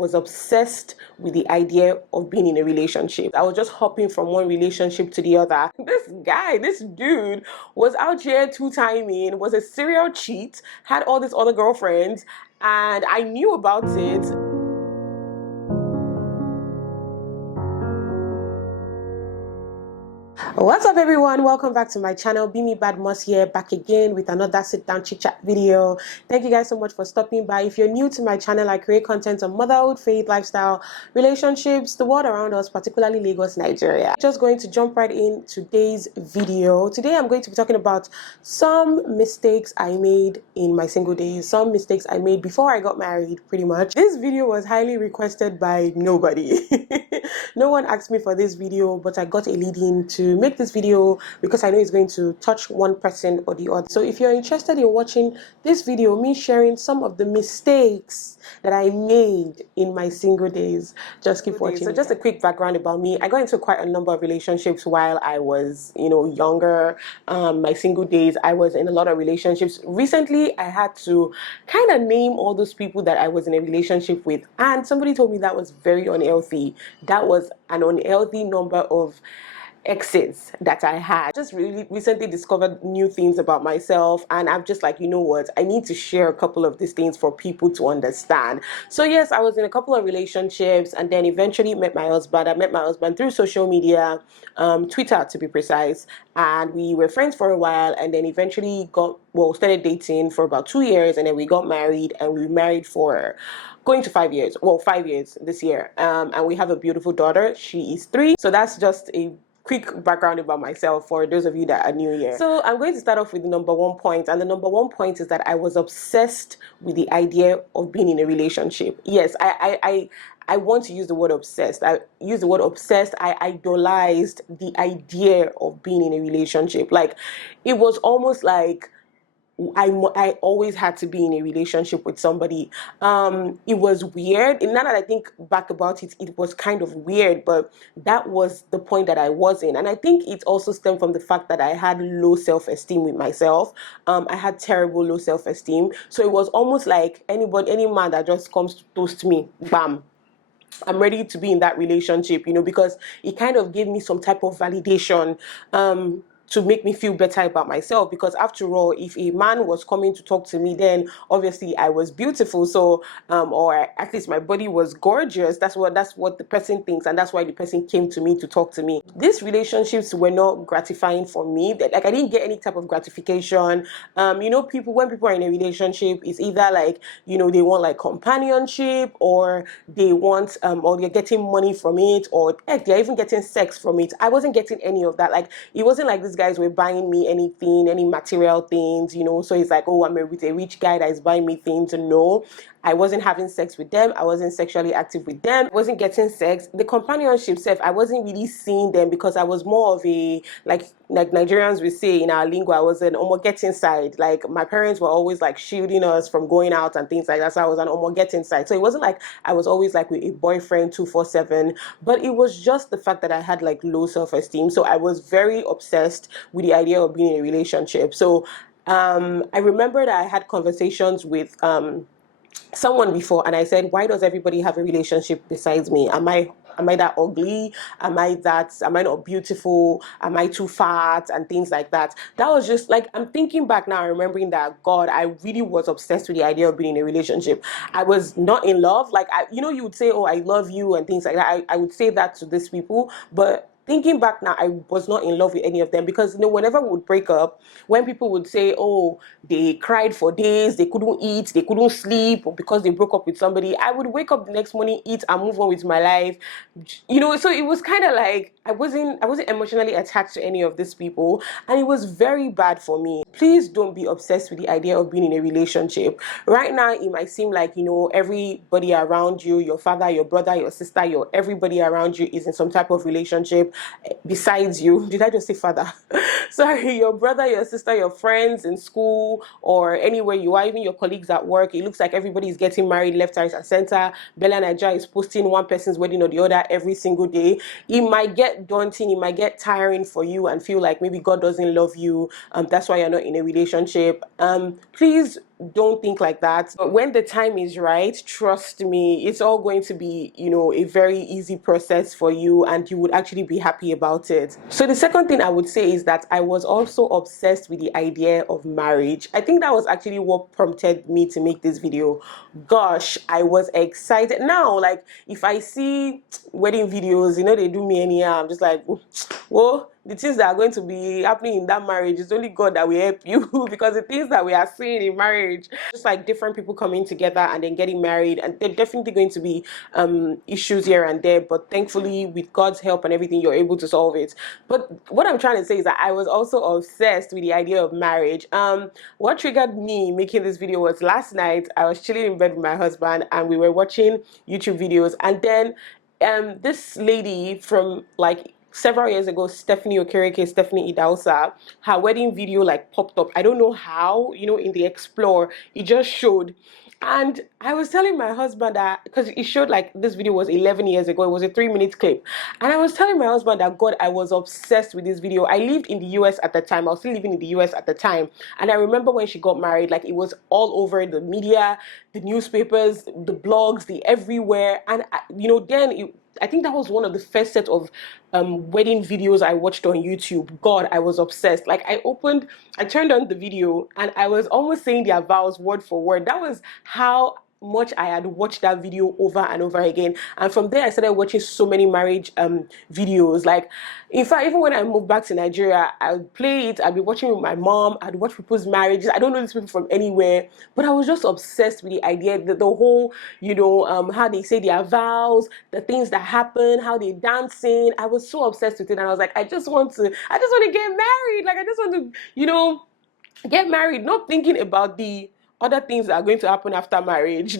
was obsessed with the idea of being in a relationship. I was just hopping from one relationship to the other. This dude was out here two-timing, was a serial cheat, had all these other girlfriends, and I knew about it. What's up, everyone? Welcome back to my channel. Bemi Badmus here, back again with another sit-down chit-chat video. Thank you guys so much for stopping by. If you're new to my channel, I create content on motherhood, faith, lifestyle, relationships, the world around us, particularly Lagos, Nigeria. Just going to jump right in today's video. Today I'm going to be talking about some mistakes I made in my single days, some mistakes I made before I got married, pretty much. This video was highly requested by nobody. No one asked me for this video, but I got a lead in to make this video because I know it's going to touch one person or the other. So if you're interested in watching this video, me sharing some of the mistakes that I made in my single days, just keep watching. So just a quick background about me. I got into quite a number of relationships while I was, younger. My single days, I was in a lot of relationships. Recently, I had to kind of name all those people that I was in a relationship with, and somebody told me that was very unhealthy. That was an unhealthy number of exes that I had. Just really recently discovered new things about myself, and I'm just like, you know what, I need to share a couple of these things for people to understand. So yes, I was in a couple of relationships, and then eventually met my husband. I met my husband through social media, Twitter to be precise, and we were friends for a while, and then eventually started dating for about 2 years, and then we got married, and we were married for going to 5 years. Well, 5 years this year, and we have a beautiful daughter. She is 3. So that's just a quick background about myself for those of you that are new here. So I'm going to start off with the number one point, and the number one point is that I was obsessed with the idea of being in a relationship. Yes, I want to use the word obsessed. I use the word obsessed. I idolized the idea of being in a relationship. Like, it was almost like I always had to be in a relationship with somebody. It was weird. And now that I think back about it, it was kind of weird, but that was the point that I was in. And I think it also stemmed from the fact that I had low self-esteem with myself. I had terrible low self-esteem. So it was almost like any man that just comes to toast me, bam, I'm ready to be in that relationship, because it kind of gave me some type of validation, to make me feel better about myself. Because after all, if a man was coming to talk to me, then obviously I was beautiful. So, or at least my body was gorgeous. That's what the person thinks, and that's why the person came to me to talk to me. These relationships were not gratifying for me. Like, I didn't get any type of gratification. When people are in a relationship, it's either like, they want like companionship, or they want, or they're getting money from it, or heck, they're even getting sex from it. I wasn't getting any of that. Like, it wasn't like this guys were buying me anything, any material things, so it's like, oh, I'm with a rich guy that is buying me things. No, I wasn't having sex with them. I wasn't sexually active with them. I wasn't getting sex. The companionship self, I wasn't really seeing them, because I was more of a, like Nigerians would say in our lingo, I was an getting side. Like, my parents were always like shielding us from going out and things like that. So I was an getting side. So it wasn't like I was always like with a boyfriend 247, but it was just the fact that I had like low self-esteem. So I was very obsessed with the idea of being in a relationship. So I remember that I had conversations with someone before, and I said, why does everybody have a relationship besides me? Am I that ugly? Am I not beautiful? Am I too fat? And things like that. That was just like, I'm thinking back now, remembering that, God, I really was obsessed with the idea of being in a relationship. I was not in love. Like, you would say, oh, I love you and things like that. I would say that to these people, but thinking back now, I was not in love with any of them, because whenever we would break up, when people would say, oh, they cried for days, they couldn't eat, they couldn't sleep because they broke up with somebody, I would wake up the next morning, eat, and move on with my life. So it was kind of like I wasn't emotionally attached to any of these people, and it was very bad for me. Please don't be obsessed with the idea of being in a relationship. Right now, it might seem like, everybody around you, your father, your brother, your sister, everybody around you is in some type of relationship besides you. Did I just say father? Sorry, your brother, your sister, your friends in school, or anywhere you are, even your colleagues at work. It looks like everybody is getting married left, right, and center. Bella Nigeria is posting one person's wedding or the other every single day. It might get daunting, it might get tiring for you, and feel like maybe God doesn't love you. That's why you're not in a relationship. Please don't think like that. But when the time is right, trust me, it's all going to be, a very easy process for you, and you would actually be happy about it. So the second thing I would say is that I was also obsessed with the idea of marriage. I think that was actually what prompted me to make this video. Gosh, I was excited. Now, like, if I see wedding videos, they do me anyhow. I'm just like, well, the things that are going to be happening in that marriage, is only God that will help you because the things that we are seeing in marriage, just like different people coming together and then getting married, and they're definitely going to be issues here and there, but thankfully with God's help and everything, you're able to solve it. But what I'm trying to say is that I was also obsessed with the idea of marriage. What triggered me making this video was last night I was chilling in bed with my husband and we were watching YouTube videos, and then this lady from like several years ago, Stephanie Idausa, her wedding video like popped up. I don't know how, in the Explore, it just showed. And I was telling my husband that, because it showed like this video was 11 years ago, it was a 3-minute clip. And I was telling my husband that, God, I was obsessed with this video. I lived in the US at the time. I was still living in the US at the time. And I remember when she got married, like it was all over the media, the newspapers, the blogs, the everywhere. And, then I think that was one of the first set of wedding videos I watched on YouTube. God, I was obsessed. Like I turned on the video and I was almost saying their vows word for word. That was how much I had watched that video over and over again. And from there I started watching so many marriage videos. Like in fact, even when I moved back to Nigeria, I would play it, I'd be watching with my mom, I'd watch people's marriages. I don't know these people from anywhere, but I was just obsessed with the idea that the whole, how they say their vows, the things that happen, how they dancing. I was so obsessed with it, and I was like, I just want to get married. Like I just want to, get married, not thinking about the other things that are going to happen after marriage.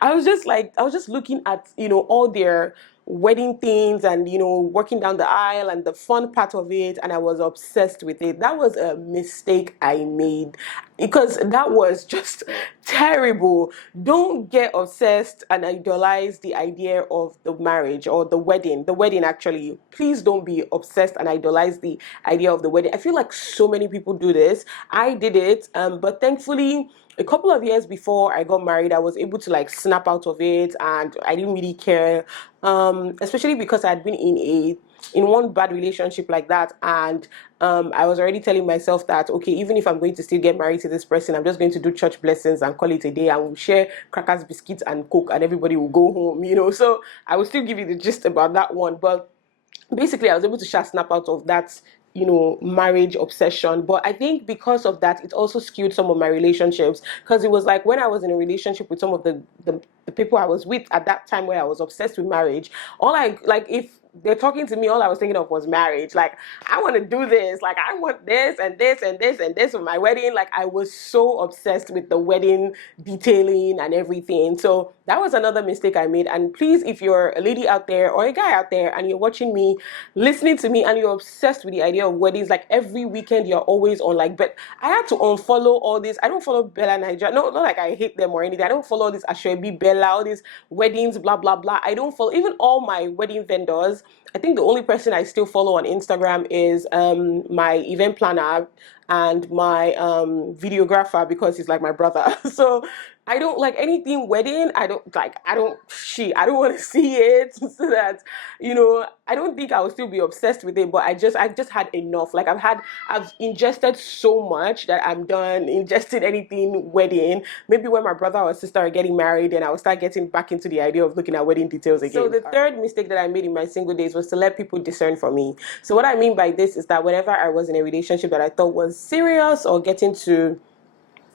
I was just looking at, all their wedding things and, walking down the aisle and the fun part of it. And I was obsessed with it. That was a mistake I made because that was just terrible. Don't get obsessed and idolize the idea of the marriage or the wedding actually. Please don't be obsessed and idolize the idea of the wedding. I feel like so many people do this. I did it, but thankfully a couple of years before I got married, I was able to like snap out of it, and I didn't really care, especially because I'd been in one bad relationship like that, and I was already telling myself that, okay, even if I'm going to still get married to this person, I'm just going to do church blessings and call it a day, and we'll share crackers, biscuits, and coke, and everybody will go home, so I will still give you the gist about that one. But basically I was able to snap out of that marriage obsession. But I think because of that, it also skewed some of my relationships, because it was like when I was in a relationship with some of the people I was with at that time where I was obsessed with marriage, all if they're talking to me, all I was thinking of was marriage. Like, I want to do this. Like, I want this and this and this and this for my wedding. Like, I was so obsessed with the wedding detailing and everything. So that was another mistake I made. And please, if you're a lady out there or a guy out there and you're watching me, listening to me, and you're obsessed with the idea of weddings, like every weekend you're always on, like, but I had to unfollow all this. I don't follow Bella Nigeria. No, not like I hate them or anything. I don't follow this Ashwebi, Bella, all these weddings, blah, blah, blah. I don't follow even all my wedding vendors. I think the only person I still follow on Instagram is my event planner and my videographer, because he's like my brother. So I don't like anything wedding. I don't want to see it so that, I don't think I will still be obsessed with it, but I've just had enough. Like I've ingested so much that I'm done ingesting anything wedding. Maybe when my brother or sister are getting married, then I will start getting back into the idea of looking at wedding details again. So the third mistake that I made in my single days was to let people discern for me. So what I mean by this is that whenever I was in a relationship that I thought was serious or getting to,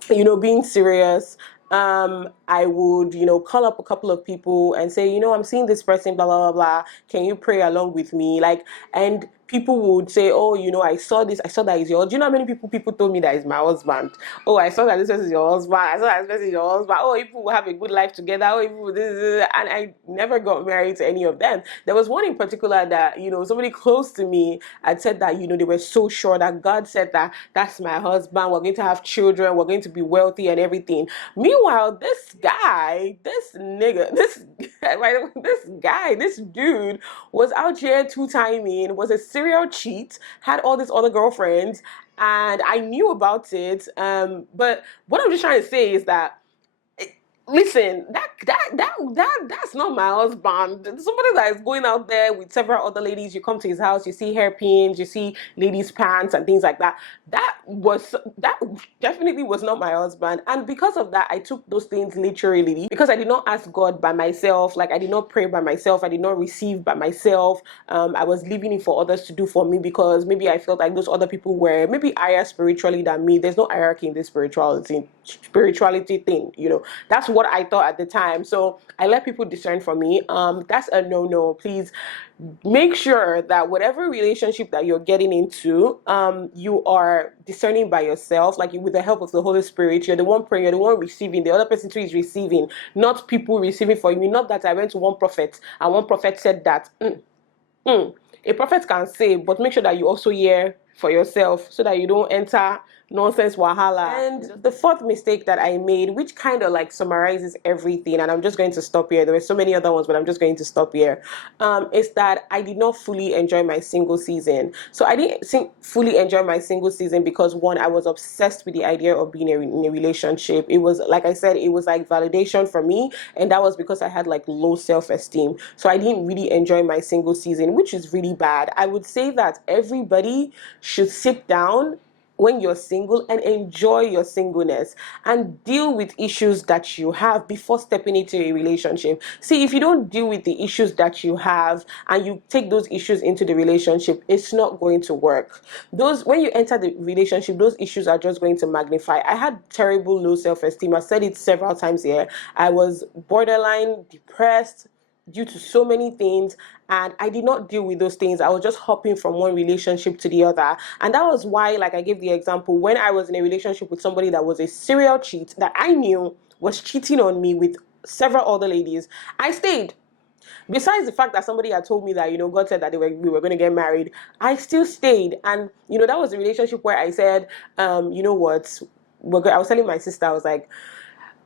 being serious, I would, call up a couple of people and say, I'm seeing this person, blah, blah, blah, blah. Can you pray along with me? And people would say, oh, I saw this, I saw that is yours. Do you know how many people told me that is my husband? Oh, I saw that this person is your husband. I saw that this person is your husband. Oh, people will have a good life together. Oh, people this. And I never got married to any of them. There was one in particular that, somebody close to me had said that, they were so sure that God said that that's my husband. We're going to have children. We're going to be wealthy and everything. Meanwhile, this dude was out here two-timing, was a serial cheat, had all these other girlfriends, and I knew about it. But what I'm just trying to say is that, listen, that's not my husband. Somebody that is going out there with several other ladies. You come to his house, you see hairpins, you see ladies' pants and things like that. That definitely was not my husband. And because of that, I took those things literally, because I did not ask God by myself. Like, I did not pray by myself. I did not receive by myself. I was leaving it for others to do for me, because maybe I felt like those other people were maybe higher spiritually than me. There's no hierarchy in this spirituality thing, that's what I thought at the time. So I let people discern for me. That's a no. Please make sure that whatever relationship that you're getting into, you are discerning by yourself, like with the help of the Holy Spirit. You're the one praying, you're the one receiving. The other person too is receiving, not people receiving for you. Not that I went to one prophet and one prophet said that. A prophet can say, but make sure that you also hear for yourself, so that you don't enter nonsense wahala. And the fourth mistake that I made, which kind of like summarizes everything, and I'm just going to stop here. There were so many other ones, but I'm just going to stop here. Is that I did not fully enjoy my single season. So I didn't fully enjoy my single season because, one, I was obsessed with the idea of being in a relationship. It was, like I said, it was like validation for me, and that was because I had like low self-esteem. So I didn't really enjoy my single season, which is really bad. I would say that everybody should sit down when you're single and enjoy your singleness and deal with issues that you have before stepping into a relationship. See, if you don't deal with the issues that you have and you take those issues into the relationship, it's not going to work. When you enter the relationship, those issues are just going to magnify. I had terrible low self-esteem. I've said it several times here. I was borderline depressed due to so many things, and I did not deal with those things. I was just hopping from one relationship to the other. And that was why, like I gave the example, when I was in a relationship with somebody that was a serial cheat, that I knew was cheating on me with several other ladies, I stayed. Besides the fact that somebody had told me that, God said that we were going to get married, I still stayed. And, that was a relationship where I said, you know what, I was telling my sister, I was like,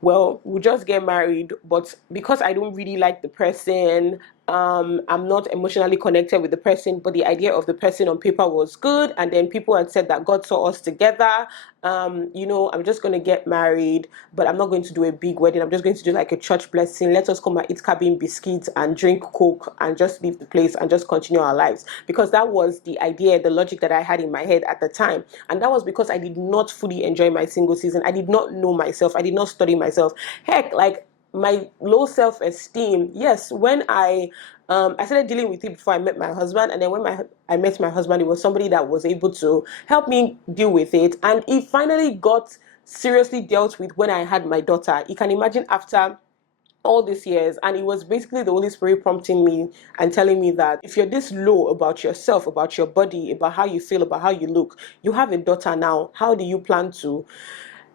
well, we'll just get married, but because I don't really like the person, I'm not emotionally connected with the person, but the idea of the person on paper was good, and then people had said that God saw us together. I'm just going to get married, but I'm not going to do a big wedding. I'm just going to do like a church blessing. Let us come and eat cabin biscuits and drink Coke and just leave the place and just continue our lives. Because that was the idea, the logic that I had in my head at the time. And that was because I did not fully enjoy my single season. I did not know myself. I did not study myself. Heck, like, my low self-esteem, yes, when I started dealing with it before I met my husband, and then when I met my husband, it was somebody that was able to help me deal with it, and it finally got seriously dealt with when I had my daughter. You can imagine, after all these years, and it was basically the Holy Spirit prompting me and telling me that if you're this low about yourself, about your body, about how you feel, about how you look, you have a daughter now. How do you plan to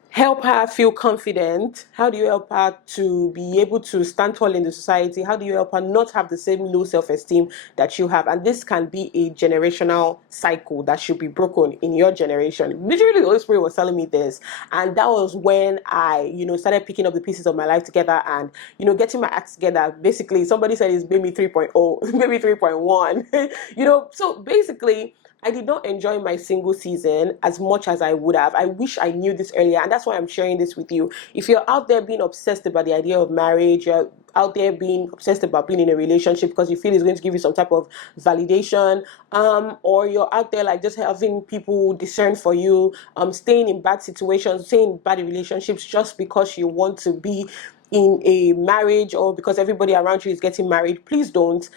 help her feel confident? How do you help her to be able to stand tall in the society? How do you help her not have the same low self-esteem that you have? And this can be a generational cycle that should be broken in your generation. Literally, the Holy Spirit was telling me this. And that was when I, started picking up the pieces of my life together and, getting my act together. Basically, somebody said it's Gbemi 3.0, Gbemi 3.1. So basically, I did not enjoy my single season as much as I would have. I wish I knew this earlier, and that's why I'm sharing this with you. If you're out there being obsessed about the idea of marriage, you're out there being obsessed about being in a relationship because you feel it's going to give you some type of validation, or you're out there like just having people discern for you, staying in bad situations, staying in bad relationships just because you want to be in a marriage or because everybody around you is getting married, please don't.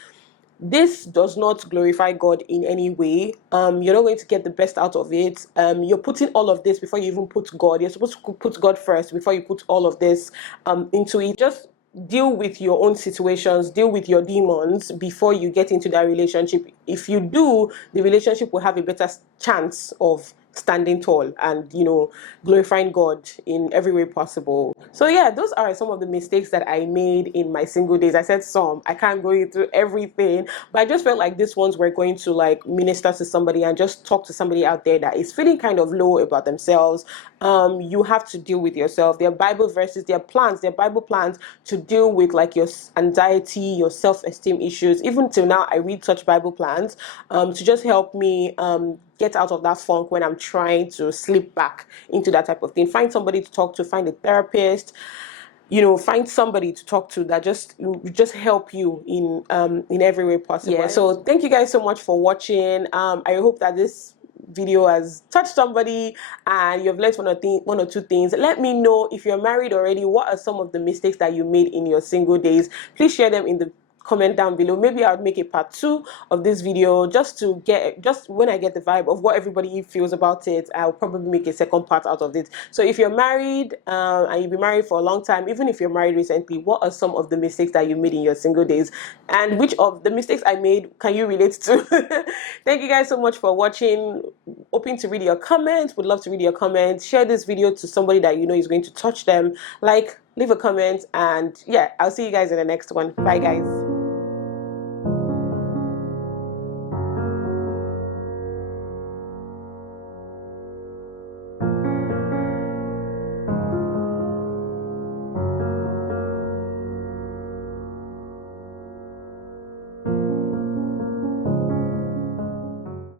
This does not glorify God in any way. You're not going to get the best out of it. You're putting all of this before you even put God. You're supposed to put God first before you put all of this into it. Just deal with your own situations, deal with your demons before you get into that relationship. If you do, the relationship will have a better chance of standing tall and, you know, glorifying God in every way possible. So yeah, those are some of the mistakes that I made in my single days. I said some, I can't go into everything, but I just felt like these ones were going to like minister to somebody and just talk to somebody out there that is feeling kind of low about themselves. You have to deal with yourself. There are Bible verses, there are plans, there are Bible plans to deal with like your anxiety, your self-esteem issues. Even till now, I read such Bible plans to just help me get out of that funk when I'm trying to slip back into that type of thing. Find somebody to talk to, find a therapist, you know, find somebody to talk to that just help you in every way possible. Yeah, so thank you guys so much for watching. I hope that this video has touched somebody and you've learned one or two things. Let me know if you're married already, what are some of the mistakes that you made in your single days. Please share them in the comment down below. Maybe I'll make a part 2 of this video just when I get the vibe of what everybody feels about it. I'll probably make a second part out of it. So if you're married and you've been married for a long time, even if you're married recently, what are some of the mistakes that you made in your single days, and which of the mistakes I made can you relate to? Thank you guys so much for watching. Hoping to read your comments. Would love to read your comments. Share this video to somebody that you know is going to touch them. Like, leave a comment, and yeah, I'll see you guys in the next one. Bye guys.